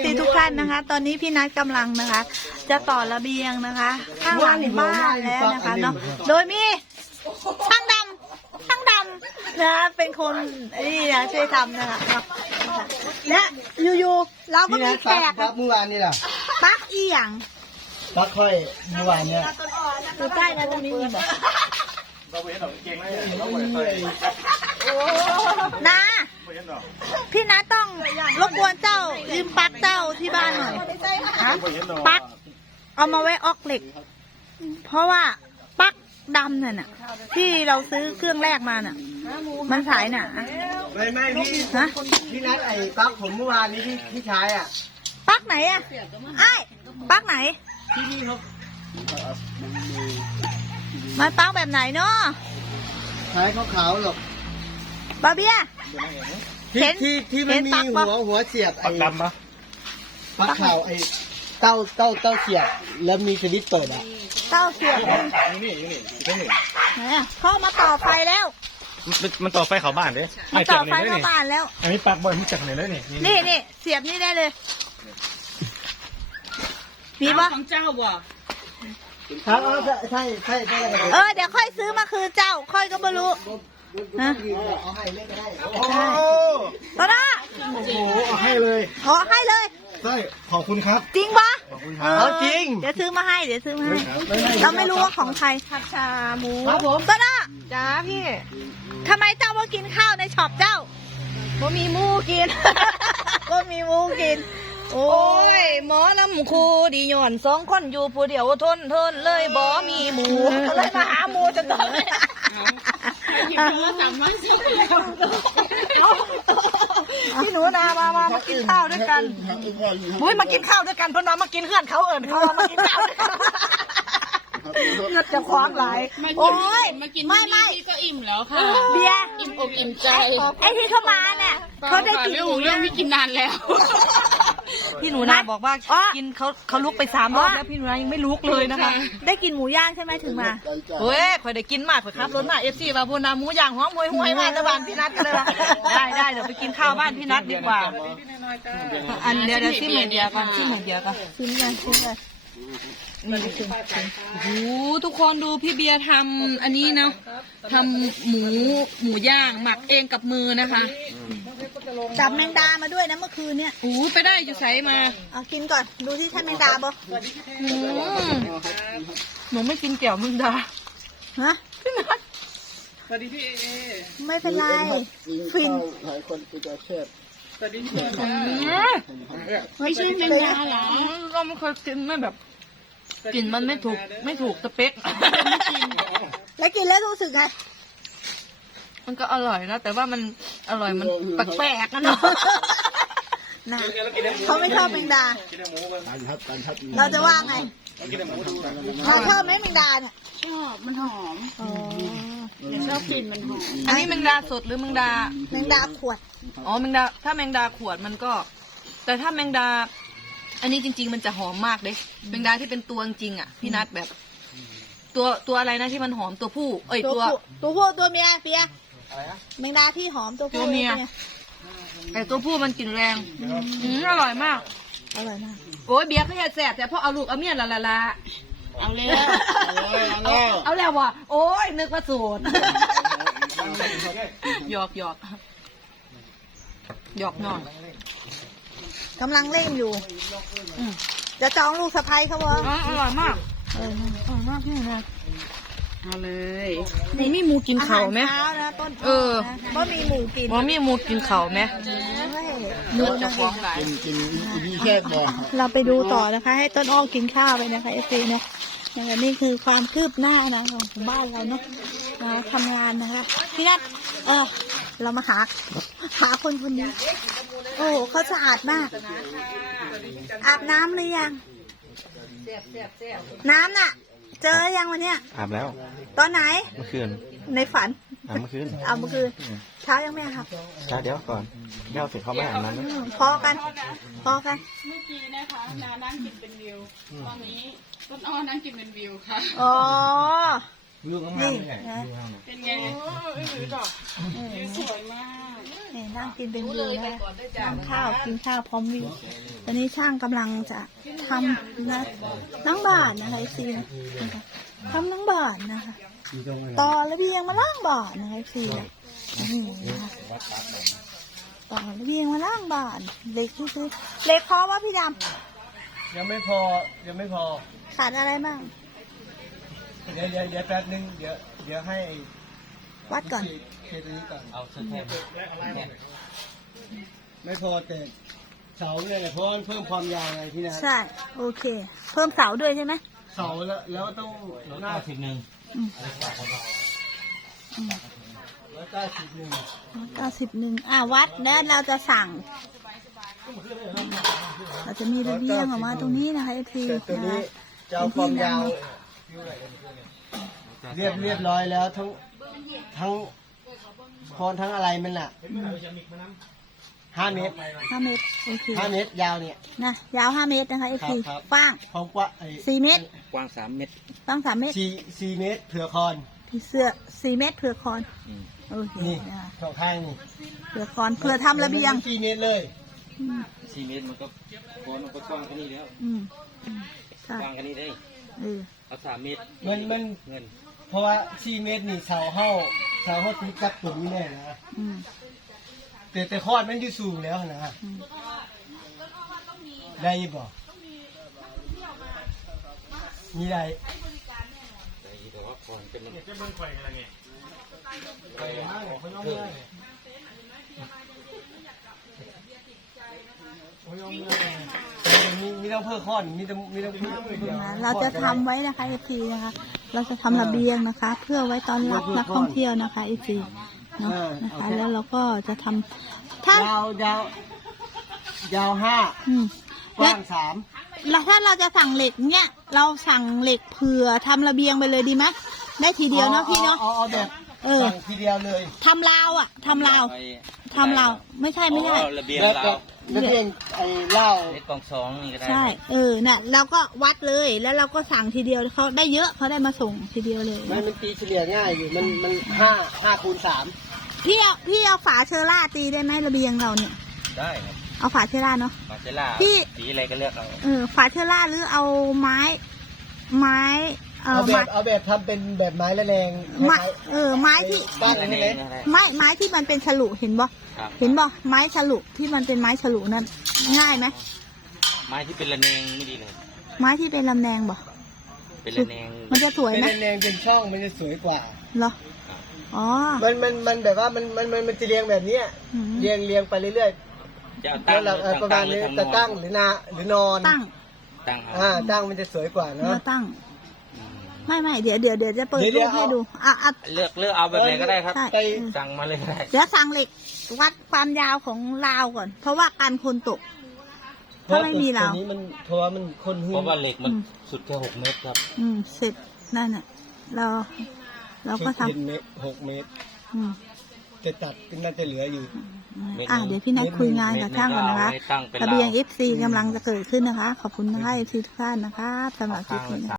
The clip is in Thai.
ซีทุกท่านนะคะ ตอนนี้พี่นัทกำลังนะคะ จะต่อระเบียงนะคะข้างหลังบ้านแล้วนะคะเนาะโดยมีช่างดำนะเป็นคนนี่นะช่วยทำนะคะและอยู่ๆเราก็มีแขกปักเมื่อวานนี่แหละปักอีหยังปักค่อยเมื่อวานเนี่ยอยู่ใกล้นะตรงนี้มีแบบนะพี่นัทต้องรบกวนเจ้ายืมปลั๊กเจ้าที่บ้านหน่อยปลั๊กเอามาไว้ออกเหล็ก เพราะว่าปลั๊กดำน่ะที่เราซื้อเครื่องแรกมาน่ะมันสายหนาไม่พี่นัดไอ้ปักผมเมื่อวานนี้ที่ใช้อ่ะปลั๊กไหนอ่ะไอ้ปลั๊กไหนที่นี่เขามันปลั๊กแบบไหนเนาะใช้ขาวๆหรอกบาเบียที่มันมีหัวเสียบไอ้ดำปะปักขาวไอ้เต้าเสียบแล้วมีสวิตช์เปิดอ่ะเต้าเสียบนี่ไหนอ่ะเข้ามาต่อไฟแล้วมันต่อไฟเขาบ้านเด้มาต่อไฟเข้าบ้านแล้วอันนี้ปักบอลที่จากไหนเลยนี่นี่เสียบนี่ได้เลยมีปะของเจ้าบ่ครับใช่เดี๋ยวค่อยซื้อมาคืนเจ้าค่อยก็ไม่รู้นะเอาให้เล่นก็ได้ตอนน่ะโอ้โหเอาให้เลยขอให้เลยใช่ขอบคุณครับจริงปะจริงเดี๋ยวซื้อมาให้เราไม่รู้ว่าของใครผัดชาหมูครับผมตอนน่ะจ้าพี่ทำไมเจ้ามากินข้าวในช็อปเจ้าก็มีหมูกิน ก็มีหมูกินโอ้ยหมอลำครูดีหย่อนสองคนอยู่ผู้เดียวทนเลยบ่มีหมูเลยมาหาหมูจนตอนนี้หยิบโทรศัพท์มาสิพี่หนูนามากินข้าวด้วยกันอุ้ยมากินข้าวด้วยกันเพื่อนมากินเพื่อนเขาเขามากินข้าวด้วยกันเงือกจะคว้างหลายโอ้ยมากินไม่ที่ก็อิ่มแล้วค่ะเบียร์อิ่มอกอิ่มใจไอ้ที่เข้ามาเนี่ยเขาได้กินหมูเรื่องไม่กินนานแล้วพี่หนูนาบอกว่ากินเขาลุกไป3 รอบแล้วพี่หนูนายังไม่ลุกเลยนะคะได้กินหมูย่างใช่ไหมถึงมาเฮ้ยคอยได้กินมากคอยครับรถมาFC มาพูนาหมูย่างหอมห่วยมาตะวันพี่นัทกันเลยได้เดี๋ยวไปกินข้าวบ้านพี่นัทดีกว่าอันเดี๋ยวซิมเหมือนเดียวกันชิมกันโอ้ทุกคนดูพี่เบียร์ทำอันนี้เนาะทำหมูย่างหมักเองกับมือนะคะจับแมงดามาด้วยนะเมื่อคืนเนี่ยโอ้ไปได้อยู่ไสมาเอากินก่อนดูที่ใช่แมงดาบ่หนูไม่กินแก้วมึงดาฮะพี่นัทสวัสดีพี่เอไม่เป็นไรฟินหลายคนกูจะเชื่อสวัสดีพี่ไม่ใช่แมงดาเหรอเราไม่เคยกินไม่แบบกลิ่นมันไม่ถูกสเปคแล้วกินแล้วรู้สึกไงมันก็อร่อยนะแต่ว่ามันอร่อยมันแปลกๆนะเนาะนะเขาไม่ชอบแมงดา เราจะว่าไงเขาชอบไหมแมงดาเนี่ยชอบมันหอมชอบกลิ่นมันหอมอันนี้แมงดาสดหรือแมงดาแมงดาขวดอ๋อแมงดาถ้าแมงดาขวดมันก็ แต่ถ้าแมงดา อันนี้จริงๆมันจะหอมมากเลยแมงดาที่เป็นตัวจริงอ่ะพี่นัทแบบ ตัวอะไรนะที่มันหอมตัวผู้ตัวผู้ตัวเมียเปียแมงดาที่หอมตัวผู้ตัวเมีย แต่ตัวผู้มันกลิ่นแรงอร่อยมากอร่อยมากโอ้ยเบียร์ก็อย่าแสบแต่พอเอาลูกเอาเมียละเอาเลยเอาแล้วว่ะโอ้ยนึกว่าสูตรหยอกน้องกำลังเล่นอยู่จะจองลูกสะใภ้เขาวะอร่อยมากอร่อยมากพี่นะเอาเลยมีหมูกินเข่าไหมอาหารเช้านะต้น ก็มีหมูกินว่ามีหมูกินเข่าไหมดูนะกินแค่บอลเราไปดูต่อนะคะ ให้ต้นอ้อกินข้าวไปนะคะเอฟซีนะอย่างนี้คือความคืบหน้านะของบ้านเราเนาะมาทำงานนะคะพี่นัทเรามาหาคนนี้โอ้เขาสะอาดมากอาบน้ำหรือยังน้ำน่ะ เจอยังวันเนี้ยอาบแล้วตอนไหนเมื่อคืนในฝันอาบเมื่อคืนเอาเมื่อคืนเช้ายังไม่ครับช้าเดี๋ยวก่อนเดี๋ยวเสร็จเข้าบ้านนั้นพอกันเมื่อกี้นะคะนานั่งกินเป็นวิวตอนนี้ต้นอ้อนั่งกินเป็นวิวค่ะอ๋อวิวงามๆเลยเป็นไงสวยมากนี่นั่งกินเป็นวิวนะทำข้าวกินข้าวพร้อมวิวตอนนี้ช่างกำลังจะทำนะน้องบ้านนะคะซีทำน้องบ้านนะคะต่อระเบียงมาล่างบ้านนะคะซีนี่นะคะต่อระเบียงมาล่างบ้านเหล็กที่ซื้อเหล็กพอว่าพี่ดำยังไม่พอขาดอะไรบ้างเดี๋ยวแป๊บนึงเดี๋ยวให้วัดก่อนเคลียร์ตรงนี้ก่อนเอาสักแค่ไม่พอแต่เสาเนี่ยแหละเพราะมันเพิ่มความยาวไงพี่นะใช่โอเค เพิ่มเสาด้วยใช่ไหมเสาแล้วต้องหน้า 10 นึง 191วัดแล้วเราจะสั่ง เราจะมีระเบียงออกมาตรงนี้นะคะทีแต่ตัวนี้จะเอาความยาวเรียบร้อยแล้วทั้งโคนทั้งอะไรมันน่ะ5 เมตร 5 เมตรโอเค 5 เมตรยาวเนี่ยนะยาว5 เมตรนะคะทีครับกว้างความกว้าง 4 เมตรกว้าง3 เมตรต้อง3 เมตร 4 เมตรเผื่อคอนผีเสื้อ4 เมตรเผื่อคอนโอเคนี่นะคะสองข้างนี่เผื่อคอนเผื่อทำระเบียง 4 เมตรเลยอืม 4 เมตรมันก็โคนมันก็กว้างแค่นี้แล้วอืมใช่กว้างแค่นี้ได้เออเอา3 เมตรมันเงินเพราะว่า4 เมตรนี่เสาเข้าตีจักตุ่มนี่แน่นะอืมแต่คอดมันอยู่สูงแล้วนะอืมได้บ่มีได้แต่ว่าโคนเป็นจะเบิ่งไข่อะไรไงไข่มากเลยเขาย่อมเลยมีต้องเพิ่มข้อนมีต้องเพิ่มเราจะทำไว้นะคะทีนะคะ เราจะทำระเบียงนะคะ เพื่อไว้ต้อนรับนักท่องเที่ยวนะคะทีเนาะนะคะแล้วเราก็จะทำถ้ายาว5 อืมกว้าง3 แล้วถ้าเราจะสั่งเหล็กเนี่ยเราสั่งเหล็กเผื่อทำระเบียงไปเลยดีไหมได้ทีเดียวเนาะพี่เนาะเอาแบบเออสั่งทีเดียวเลยทำราวอ่ะทำราวไม่ใช่ระเบียงแล้วเราแล้วเพียงไอ้เหล้าเล็กกอง2นี่ก็ได้ใช่น่ะเราก็วัดเลยแล้วเราก็สั่งทีเดียวเขาได้เยอะเขาได้มาส่งทีเดียวเลยมันตีเฉลี่ยง่ายอยู่มัน5 คูณ 3 พี่เอาฝาเชอร่าตีได้ไหมระเบียงเราเนี่ยได้ครับเอาฝาเชอร่าเนาะปาเจล่าพี่สีอะไรก็เลือกเอาฝาเชอร่าหรือเอาไม้เอาแบบทำเป็นแบบไม้ละแนงไม้ที่บ้านอะไรไม้ที่มันเป็นฉลุเห็นบ่ครับเห็นบ่ไม้ฉลุที่มันเป็นไม้ฉลุนั่นง่ายไหมไม้ที่เป็นระแนงไม่ดีเลยไม้ที่เป็นลำแนงบ่เป็นระแนงมันจะสวยเป็นไหมละแนงเป็นช่องมันจะสวยกว่าเหรออ๋อมันแบบว่ามันจะเรียงแบบเนี้ยอืมเรียงไปเรื่อยจะเอาๆตั้แล้งวเราประมาณนี้จะตั้งหรือนอนตั้งตั้งเอาตั้งมันจะสวยกว่าเอเนาะอตั้งไม่เดี๋ยวจะเปิดเดี๋รูยวปให้ดูอ่ะเลือกเอาแบบไหนก็ได้ครับใช่ไปสั่งมาเลยก็ได้เดี๋ยวสั่งเหล็กวัดความยาวของราวก่อน เพราะว่าการคนตก ถ้าไม่มีราวตัวนี้มันเพราะว่ามันคนเพหื้ราะว่าเหล็กมันสุดแค่6 เมตรครับเสร็จนั่นน่ะเราก็ทเมตร6 เมตรำจะตัดก็น่าจะเหลืออยู่เดี๋ยวพี่นัทคุยงานกับช่างก่อนนะคะตั้งเป็นระเบียง FC กำลังจะเกิดขึ้นนะคะ ขอบคุณนะคะ FC ทุกท่านนะคะสำหรับคลิปนี้